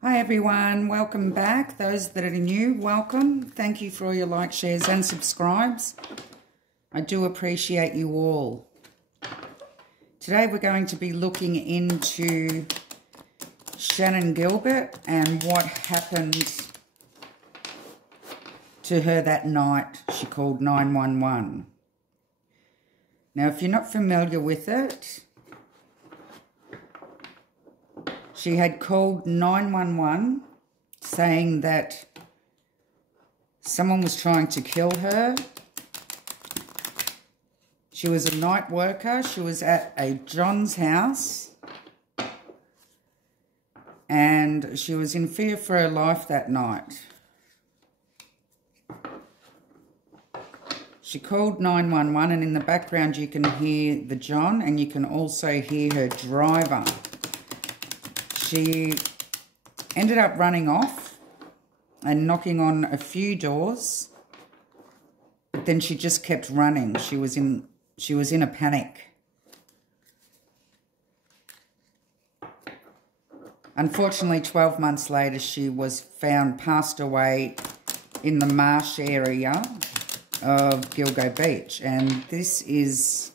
Hi everyone, welcome back. Those that are new, welcome. Thank you for all your likes, shares and subscribes. I do appreciate you all. Today we're going to be looking into Shannan Gilbert and what happened to her that night she called 911. Now if you're not familiar with it, she had called 911 saying that someone was trying to kill her. She was a night worker. She was at a John's house and she was in fear for her life that night. She called 911 and in the background you can hear the John and you can also hear her driver. She ended up running off and knocking on a few doors, but then she just kept running. She was in a panic. Unfortunately, 12 months later, she was found passed away in the marsh area of Gilgo Beach, and this is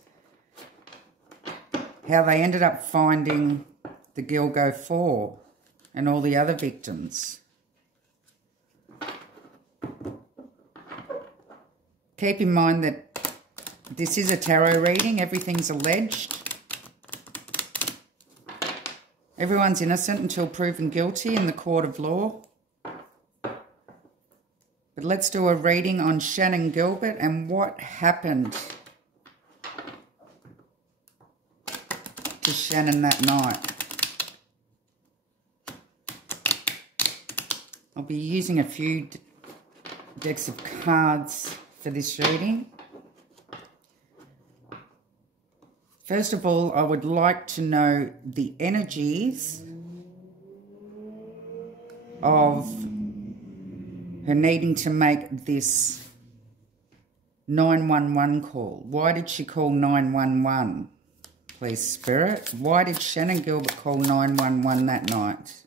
how they ended up finding the Gilgo 4 and all the other victims. Keep in mind that this is a tarot reading. Everything's alleged. Everyone's innocent until proven guilty in the court of law. But let's do a reading on Shannan Gilbert and what happened to Shannan that night. I'll be using a few decks of cards for this reading. First of all, I would like to know the energies of her needing to make this 911 call. Why did she call 911? Please, Spirit. Why did Shannan Gilbert call 911 that night?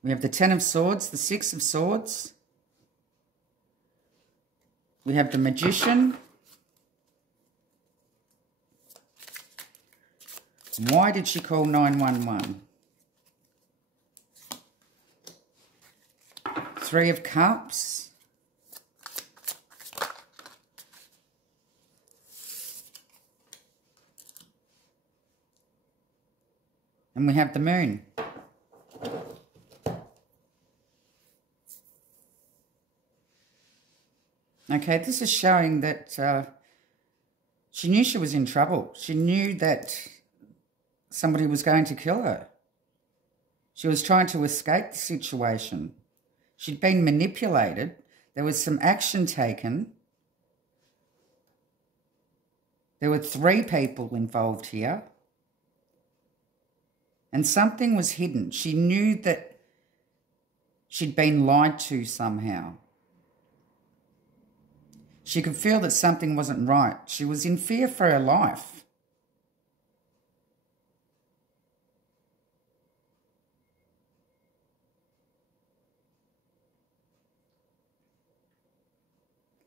We have the Ten of Swords, the Six of Swords. We have the Magician. Why did she call 911? Three of Cups. And we have the Moon. Okay, this is showing that she knew she was in trouble. She knew that somebody was going to kill her. She was trying to escape the situation. She'd been manipulated. There was some action taken. There were 3 people involved here. And something was hidden. She knew that she'd been lied to somehow. She could feel that something wasn't right. She was in fear for her life.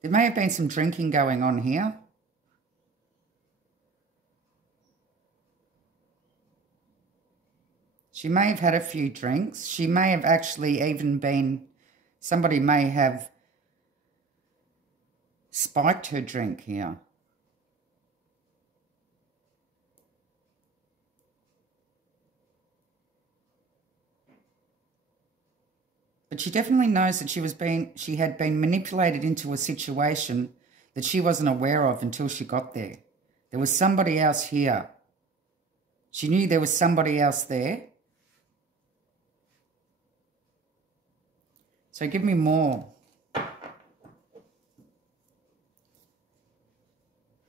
There may have been some drinking going on here. She may have had a few drinks. She may have actually even been, somebody may have spiked her drink here. But she definitely knows that she had been manipulated into a situation that she wasn't aware of until she got there. There was somebody else here. She knew there was somebody else there. So give me more.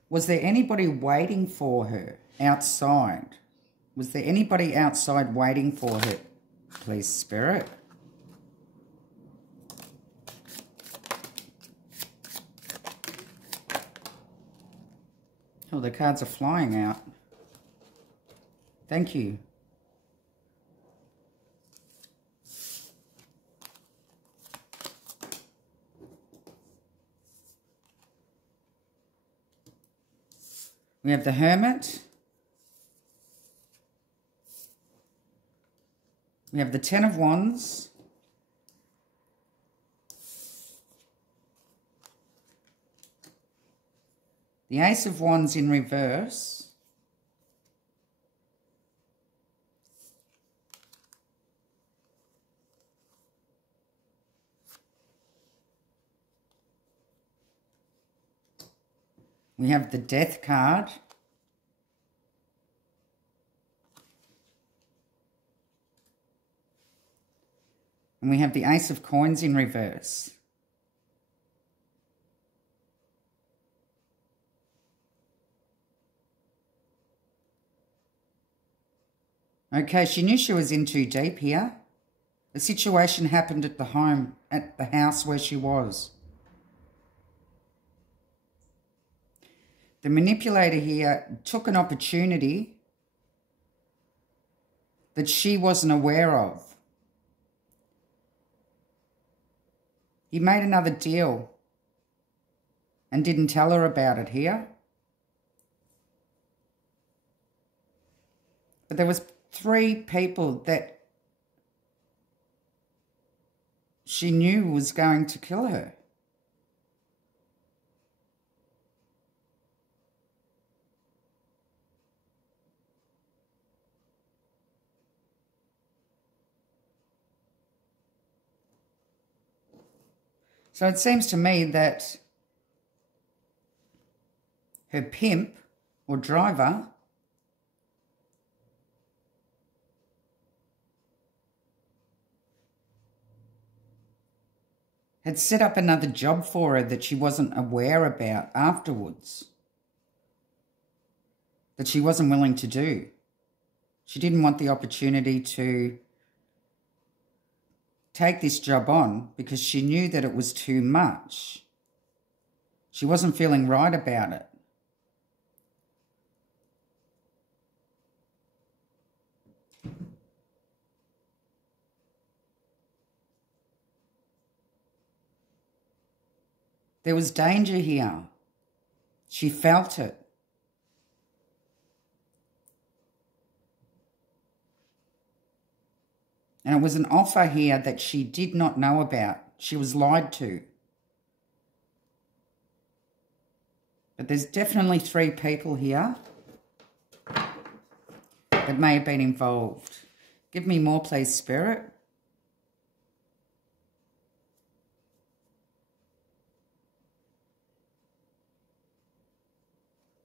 Was there anybody waiting for her outside? Was there anybody outside waiting for her? Please, Spirit. Oh, the cards are flying out. Thank you. We have the Hermit. We have the Ten of Wands. The Ace of Wands in reverse. We have the Death card. And we have the Ace of Coins in reverse. Okay, she knew she was in too deep here. The situation happened at the home, at the house where she was. The manipulator here took an opportunity that she wasn't aware of. He made another deal and didn't tell her about it here. But there was 3 people that she knew was going to kill her. So it seems to me that her pimp or driver had set up another job for her that she wasn't aware about afterwards, that she wasn't willing to do. She didn't want the opportunity to take this job on because she knew that it was too much. She wasn't feeling right about it. There was danger here. She felt it. And it was an offer here that she did not know about. She was lied to. But there's definitely 3 people here that may have been involved. Give me more, please, Spirit.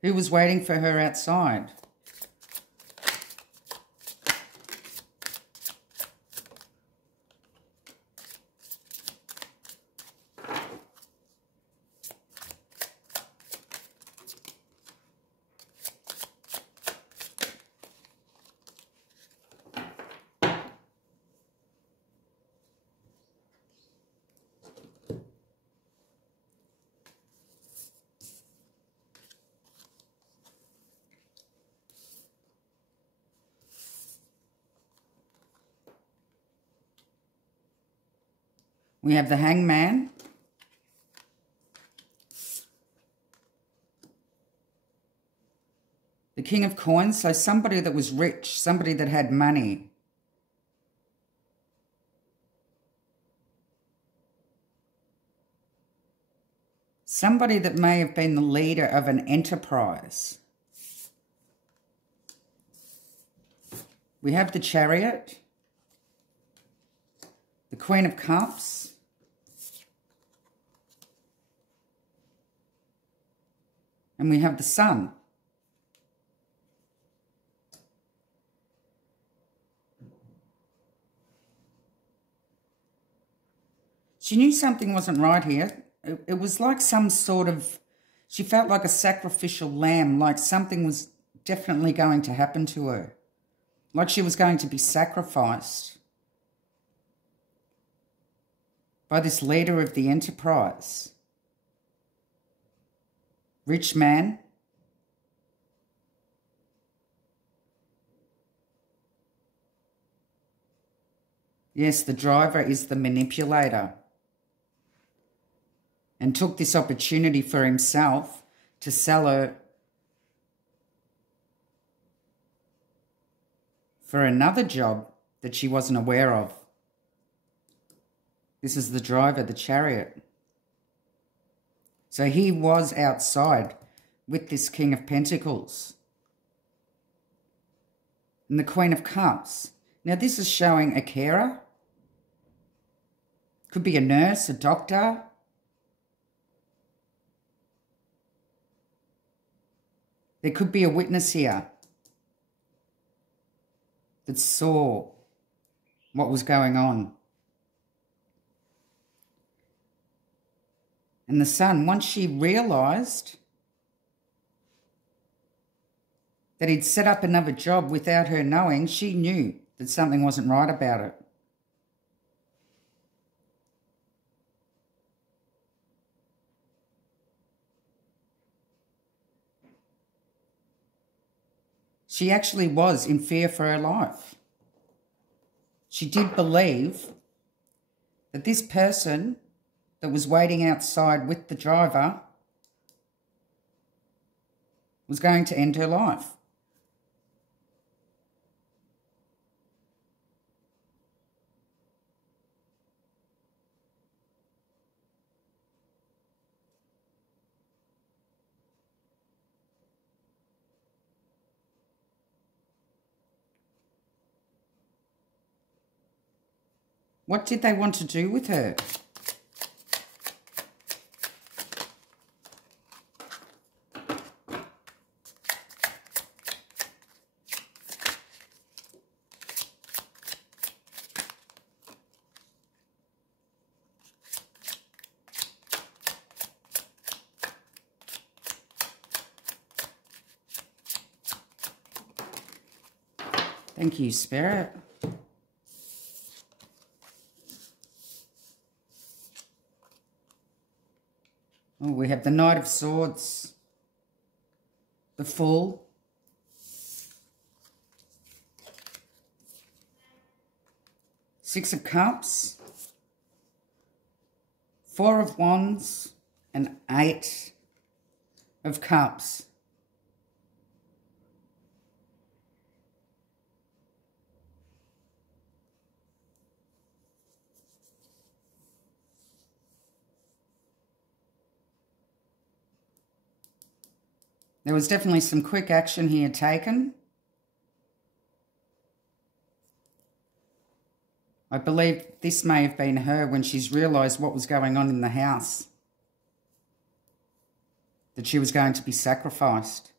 Who was waiting for her outside? We have the Hangman. The King of Coins, so somebody that was rich, somebody that had money. Somebody that may have been the leader of an enterprise. We have the Chariot. The Queen of Cups. And we have the Sun. She knew something wasn't right here. It was like some sort of, she felt like a sacrificial lamb, like something was definitely going to happen to her. Like she was going to be sacrificed by this leader of the enterprise. Rich man. Yes, the driver is the manipulator and took this opportunity for himself to sell her for another job that she wasn't aware of. This is the driver, the Chariot. So he was outside with this King of Pentacles. And the Queen of Cups. Now this is showing a carer. Could be a nurse, a doctor. There could be a witness here that saw what was going on. And the Sun, once she realised that he'd set up another job without her knowing, she knew that something wasn't right about it. She actually was in fear for her life. She did believe that this person that was waiting outside with the driver was going to end her life. What did they want to do with her? Thank you, Spirit. Oh, we have the Knight of Swords, the Fool, Six of Cups, Four of Wands, and Eight of Cups. There was definitely some quick action here taken. I believe this may have been her when she's realised what was going on in the house, that she was going to be sacrificed.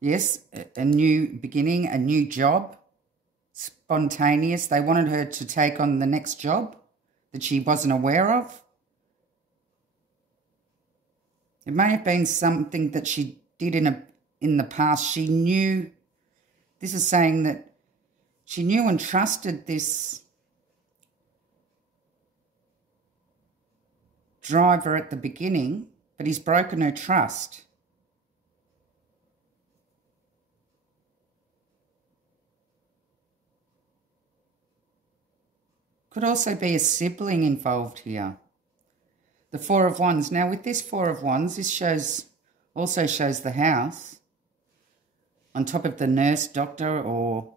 Yes, a new beginning, a new job. Spontaneous. They wanted her to take on the next job that she wasn't aware of. It may have been something that she did in the past. She knew, this is saying that she knew and trusted this driver at the beginning, but he's broken her trust. Could also be a sibling involved here. The Four of Wands. Now with this Four of Wands, this also shows the house on top of the nurse, doctor or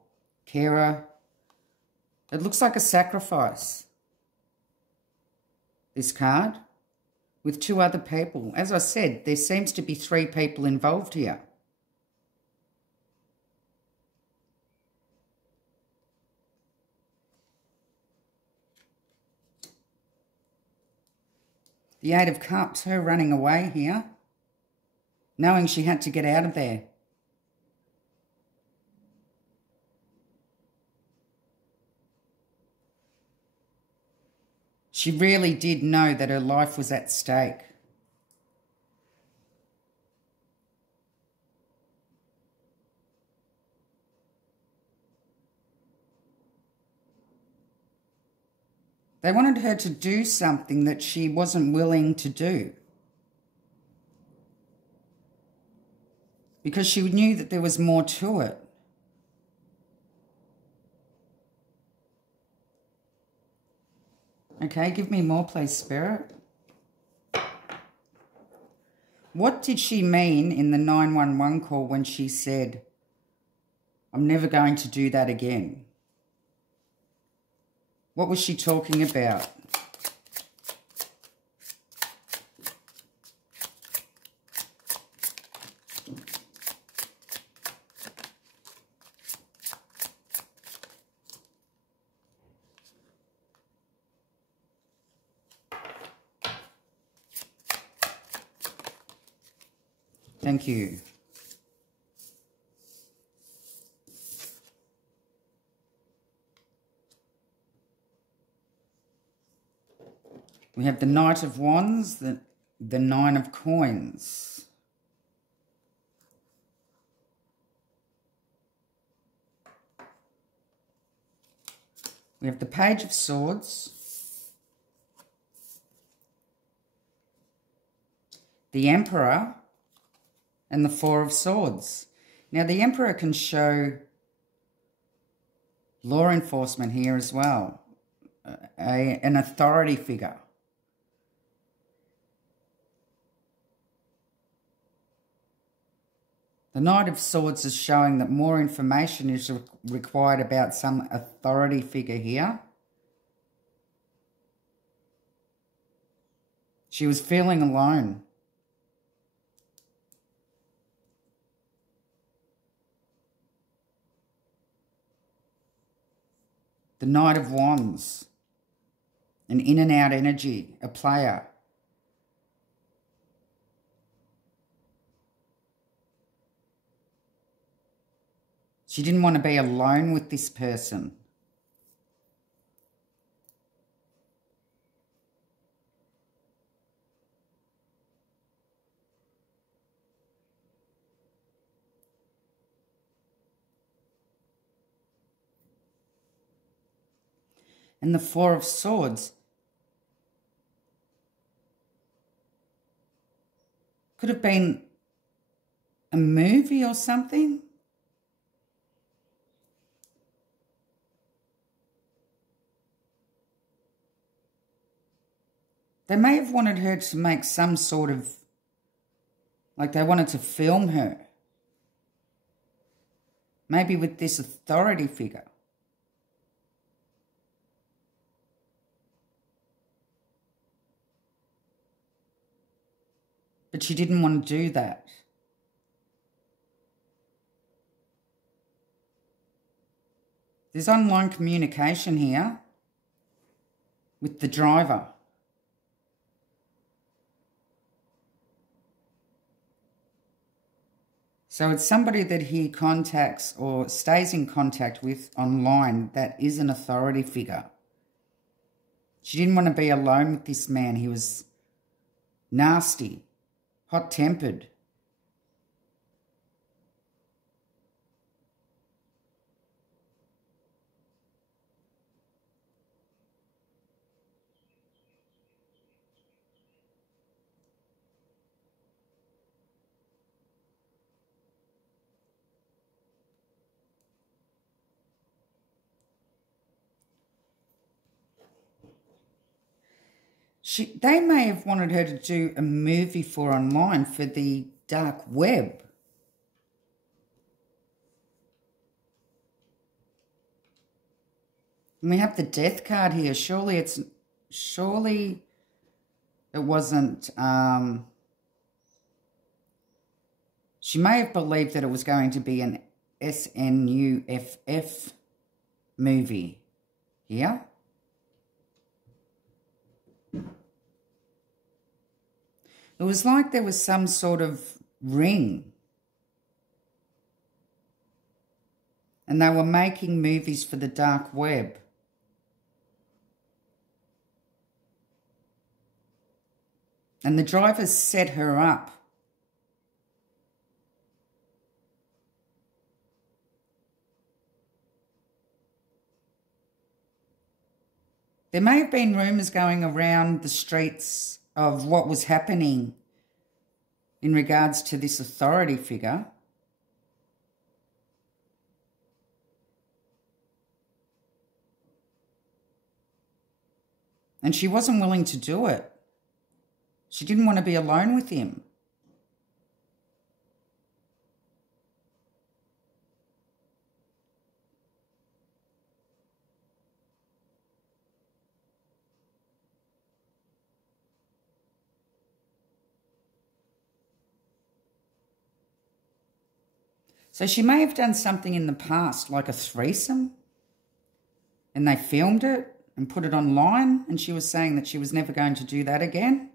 carer. It looks like a sacrifice, this card, with two other people. As I said, there seems to be three people involved here. The Eight of Cups, her running away here, knowing she had to get out of there. She really did know that her life was at stake. They wanted her to do something that she wasn't willing to do. because she knew that there was more to it. Okay, give me more, please, Spirit. What did she mean in the 911 call when she said, I'm never going to do that again? What was she talking about? Thank you. We have the Knight of Wands, the Nine of Coins. We have the Page of Swords, the Emperor, and the Four of Swords. Now, the Emperor can show law enforcement here as well, an authority figure. The Knight of Swords is showing that more information is required about some authority figure here. She was feeling alone. The Knight of Wands, an in and out energy, a player. She didn't want to be alone with this person. And the Four of Swords could have been a movie or something. They may have wanted her to make some sort of, like they wanted to film her. Maybe with this authority figure. But she didn't want to do that. There's online communication here with the driver. So it's somebody that he contacts or stays in contact with online that is an authority figure. She didn't want to be alone with this man. He was nasty, hot-tempered. They may have wanted her to do a movie for online for the dark web. And we have the Death card here. Surely it wasn't. She may have believed that it was going to be an SNUFF movie here. It was like there was some sort of ring. And they were making movies for the dark web. And the drivers set her up. There may have been rumours going around the streets of what was happening in regards to this authority figure. And she wasn't willing to do it. She didn't want to be alone with him. So she may have done something in the past, like a threesome, and they filmed it and put it online, and she was saying that she was never going to do that again.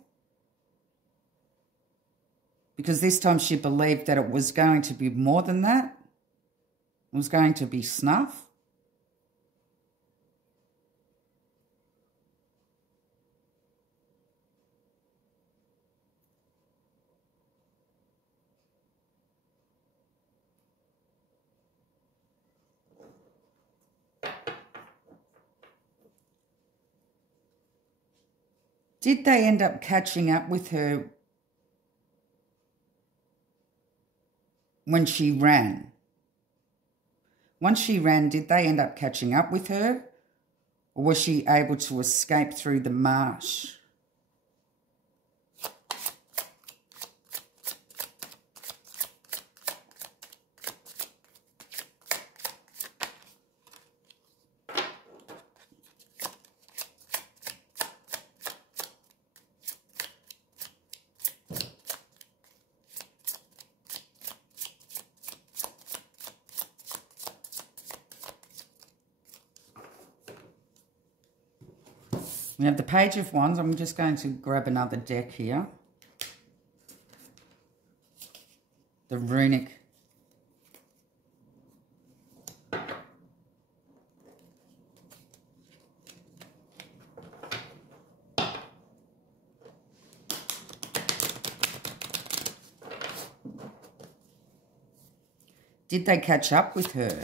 Because this time she believed that it was going to be more than that. It was going to be snuff. Did they end up catching up with her when she ran? Once she ran, did they end up catching up with her? Or was she able to escape through the marsh? We have the Page of Wands. I'm just going to grab another deck here. The Runic. Did they catch up with her?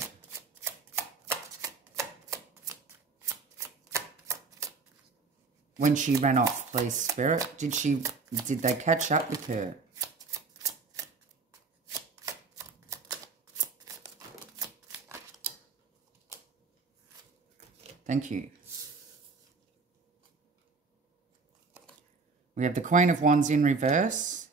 When she ran off, please, Spirit. Did they catch up with her? Thank you. We have the Queen of Wands in reverse.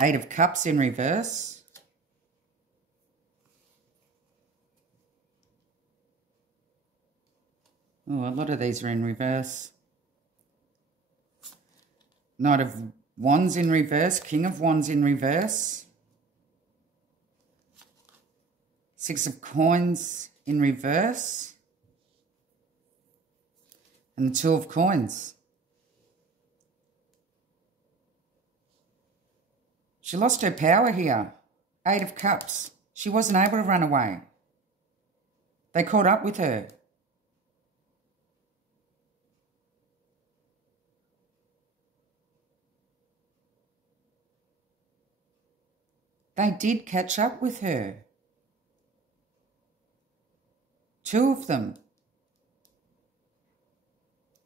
Eight of Cups in reverse. Oh, a lot of these are in reverse. Knight of Wands in reverse. King of Wands in reverse. Six of Coins in reverse. And the Two of Coins. She lost her power here. Eight of Cups. She wasn't able to run away. They caught up with her. They did catch up with her. Two of them.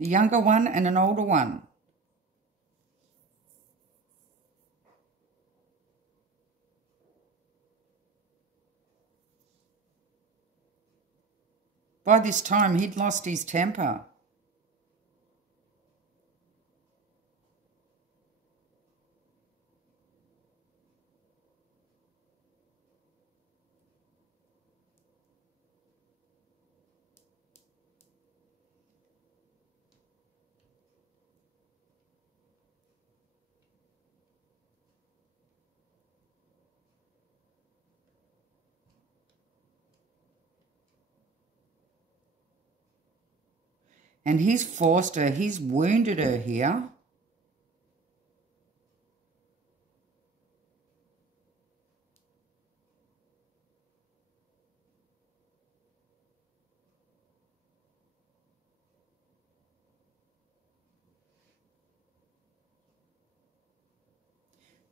A younger one and an older one. By this time, he'd lost his temper. And he's forced her, he's wounded her here.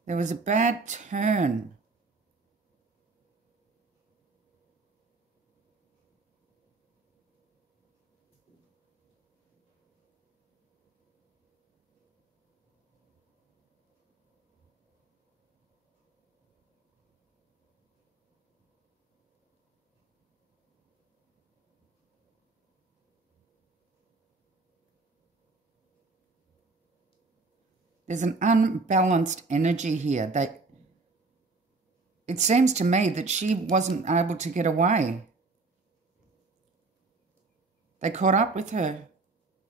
There was a bad turn. There's an unbalanced energy here. It seems to me that she wasn't able to get away. They caught up with her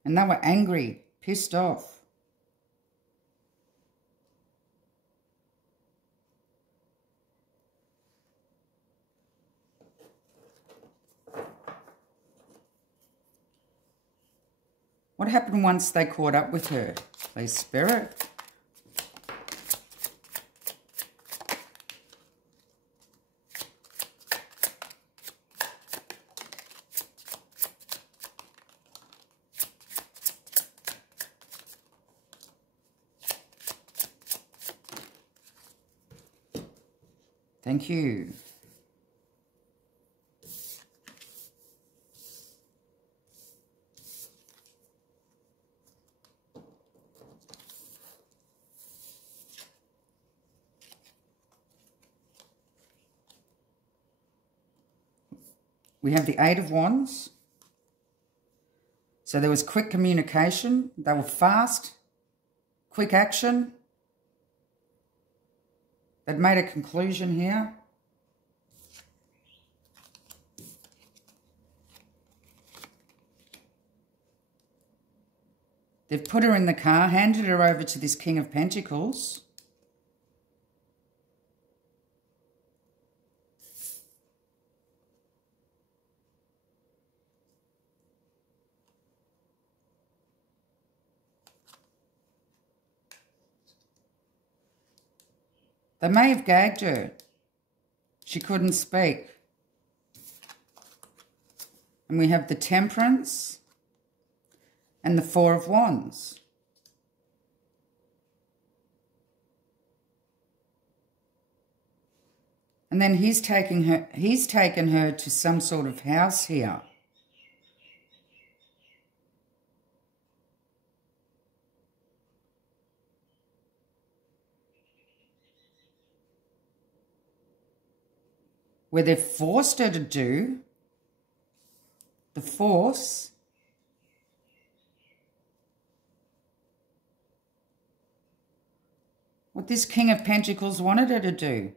and they were angry, pissed off. What happened once they caught up with her, please, Spirit? Thank you. We have the Eight of Wands. So there was quick communication. They were fast, quick action. They'd made a conclusion here. They've put her in the car, handed her over to this King of Pentacles. They may have gagged her. She couldn't speak. And we have the Temperance and the Four of Wands. And then he's taken her to some sort of house here. Where they've forced her to do the force. What this King of Pentacles wanted her to do.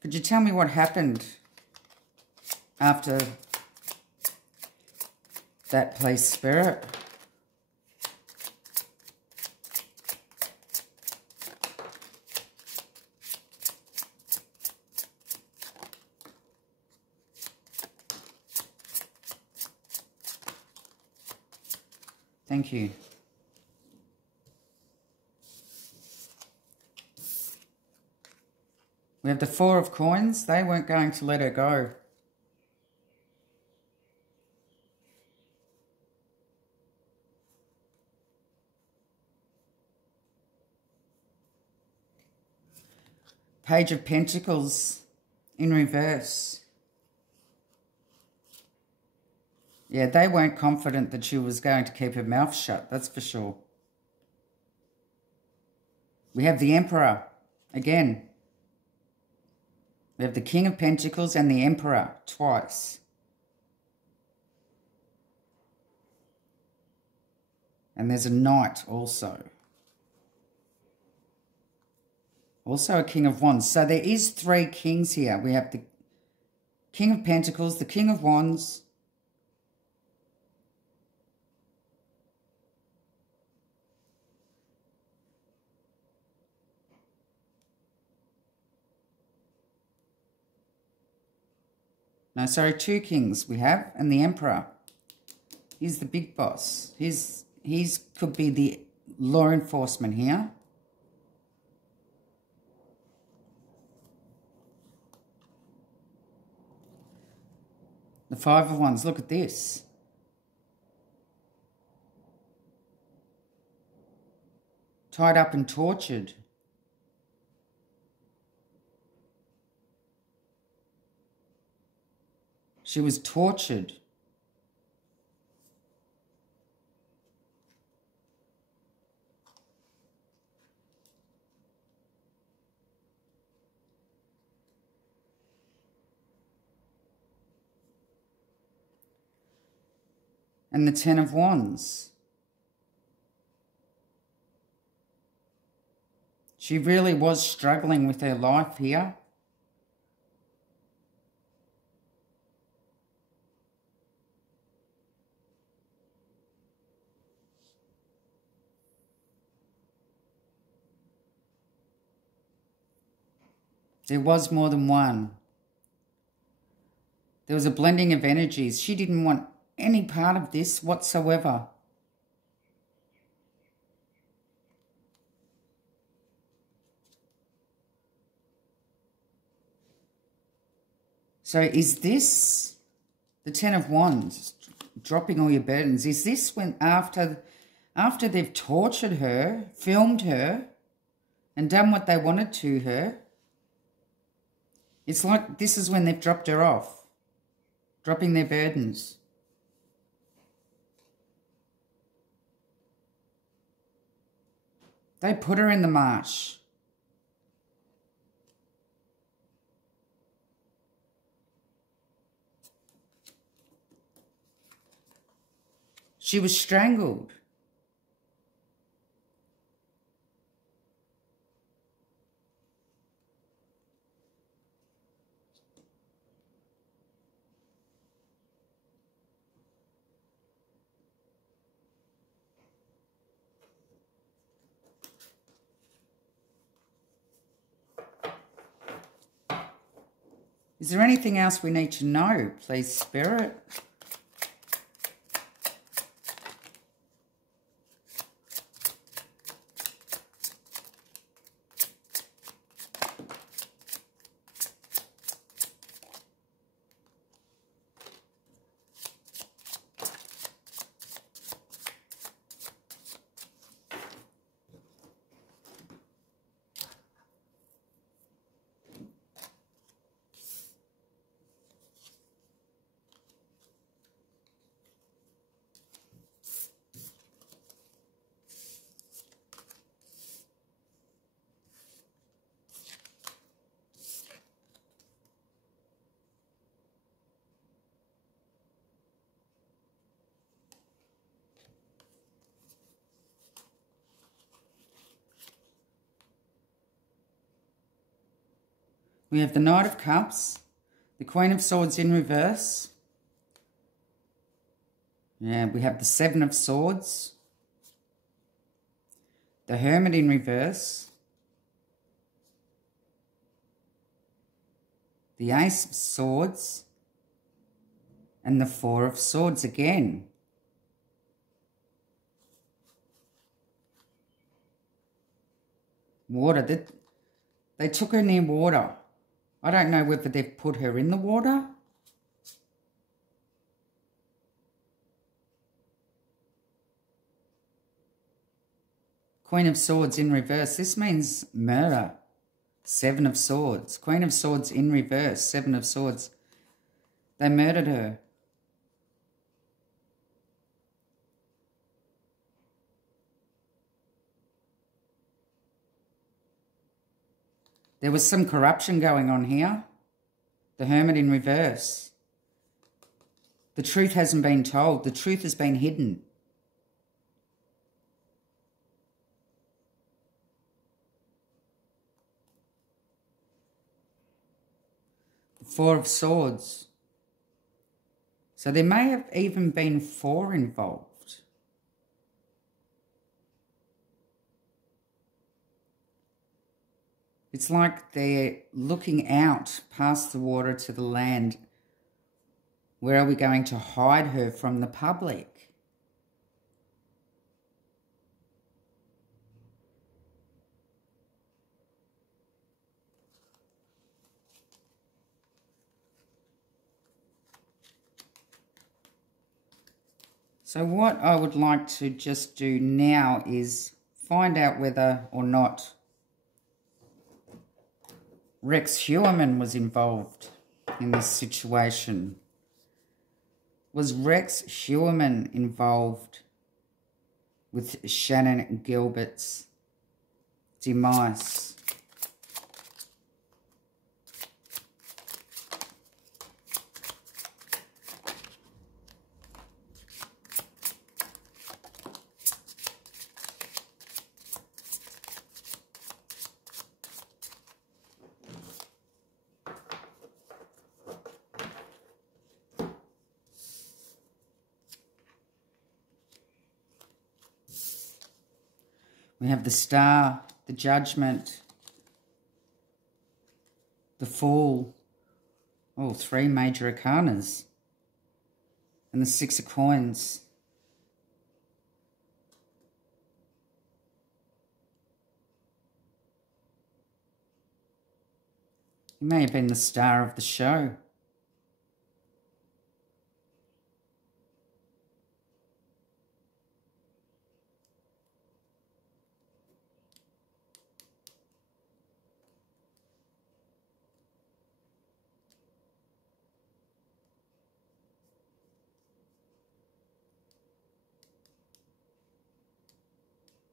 Could you tell me what happened after that, please, Spirit? Thank you. We have the Four of Coins. They weren't going to let her go. Page of Pentacles in reverse. Yeah, they weren't confident that she was going to keep her mouth shut, that's for sure. We have the Emperor again. We have the King of Pentacles and the Emperor twice. And there's a Knight also. Also a King of Wands. So there is three kings here. We have the King of Pentacles, the King of Wands, no, sorry, two kings we have, and the Emperor. He's the big boss. He's could be the law enforcement here. The Five of Wands, look at this. Tied up and tortured. She was tortured. and the Ten of Wands. She really was struggling with her life here. There was more than one. There was a blending of energies. She didn't want any part of this whatsoever. So is this the Ten of Wands, dropping all your burdens? Is this when after they've tortured her, filmed her, and done what they wanted to her, it's like this is when they've dropped her off, dropping their burdens. They put her in the marsh. She was strangled. Is there anything else we need to know, please, Spirit? We have the Knight of Cups, the Queen of Swords in reverse. Yeah, we have the Seven of Swords, the Hermit in reverse, the Ace of Swords, and the Four of Swords again. Water. They took her near water. I don't know whether they've put her in the water. Queen of Swords in reverse. This means murder. Seven of Swords. Queen of Swords in reverse. Seven of Swords. They murdered her. There was some corruption going on here. The Hermit in reverse. The truth hasn't been told. The truth has been hidden. The Four of Swords. So there may have even been four involved. It's like they're looking out past the water to the land. Where are we going to hide her from the public? So what I would like to just do now is find out whether or not Rex Heuermann was involved in this situation. Was Rex Heuermann involved with Shannan Gilbert's demise? We have the Star, the Judgment, the Fool. Oh, 3 major arcanas. And the 6 of Coins. He may have been the star of the show.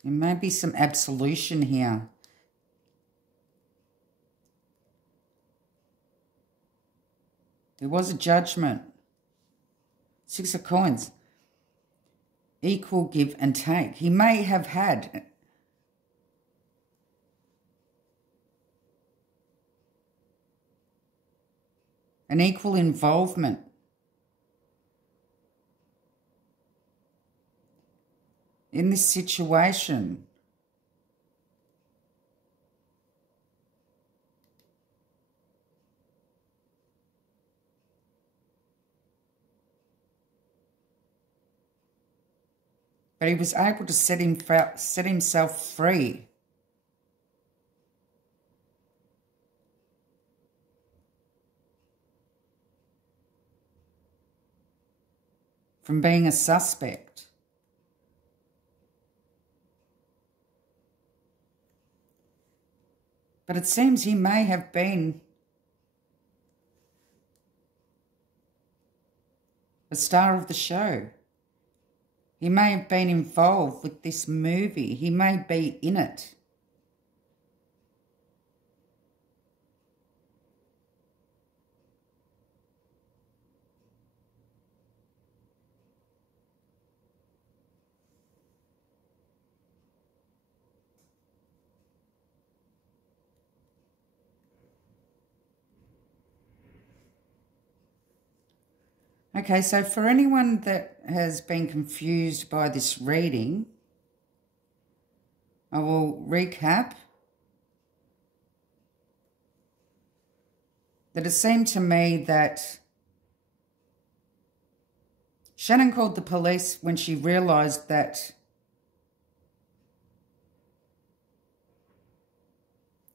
There may be some absolution here. There was a judgment. 6 of Coins. Equal give and take. He may have had an equal involvement in this situation. But he was able to set himself free. From being a suspect. But it seems he may have been a star of the show. He may have been involved with this movie. He may be in it. Okay, so for anyone that has been confused by this reading, I will recap that it seemed to me that Shannon called the police when she realised that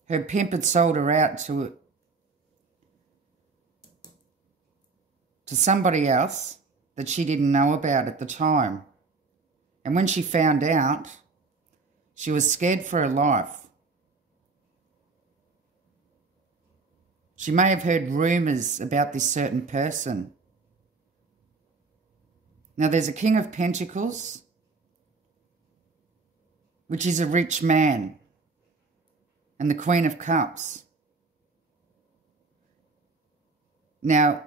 her pimp had sold her out to somebody else that she didn't know about at the time. And when she found out, she was scared for her life. She may have heard rumours about this certain person. Now there's a King of Pentacles, which is a rich man, and the Queen of Cups. Now,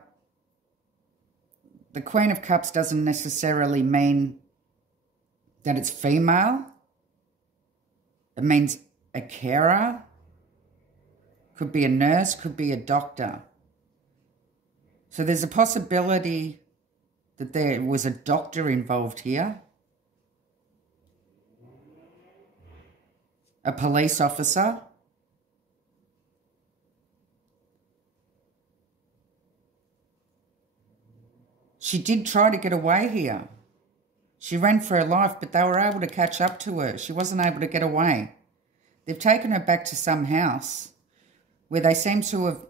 the Queen of Cups doesn't necessarily mean that it's female. It means a carer. Could be a nurse, could be a doctor. So there's a possibility that there was a doctor involved here. A police officer. She did try to get away here. She ran for her life, but they were able to catch up to her. She wasn't able to get away. They've taken her back to some house where they seem to have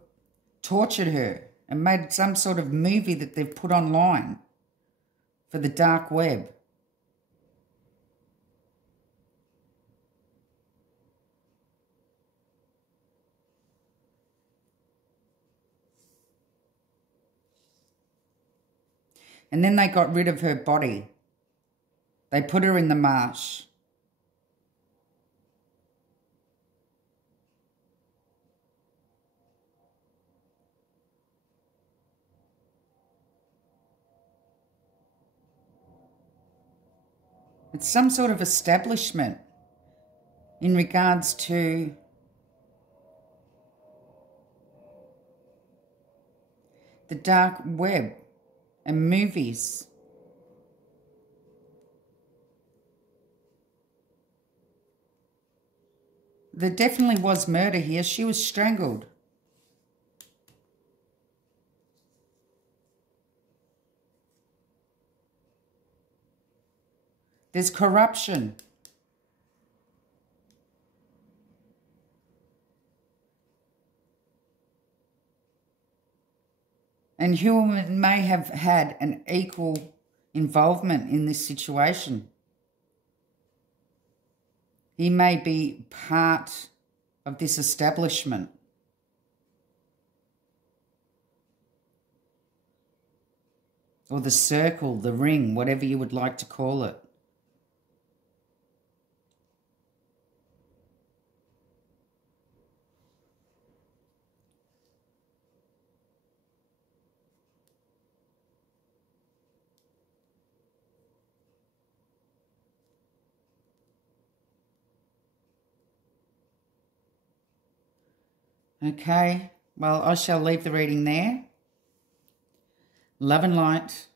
tortured her and made some sort of movie that they've put online for the dark web. And then they got rid of her body. They put her in the marsh. It's some sort of establishment in regards to the dark web and movies. there definitely was murder here. She was strangled. There's corruption. And Hillman may have had an equal involvement in this situation. He may be part of this establishment. Or the circle, the ring, whatever you would like to call it. Okay, well, I shall leave the reading there. Love and light.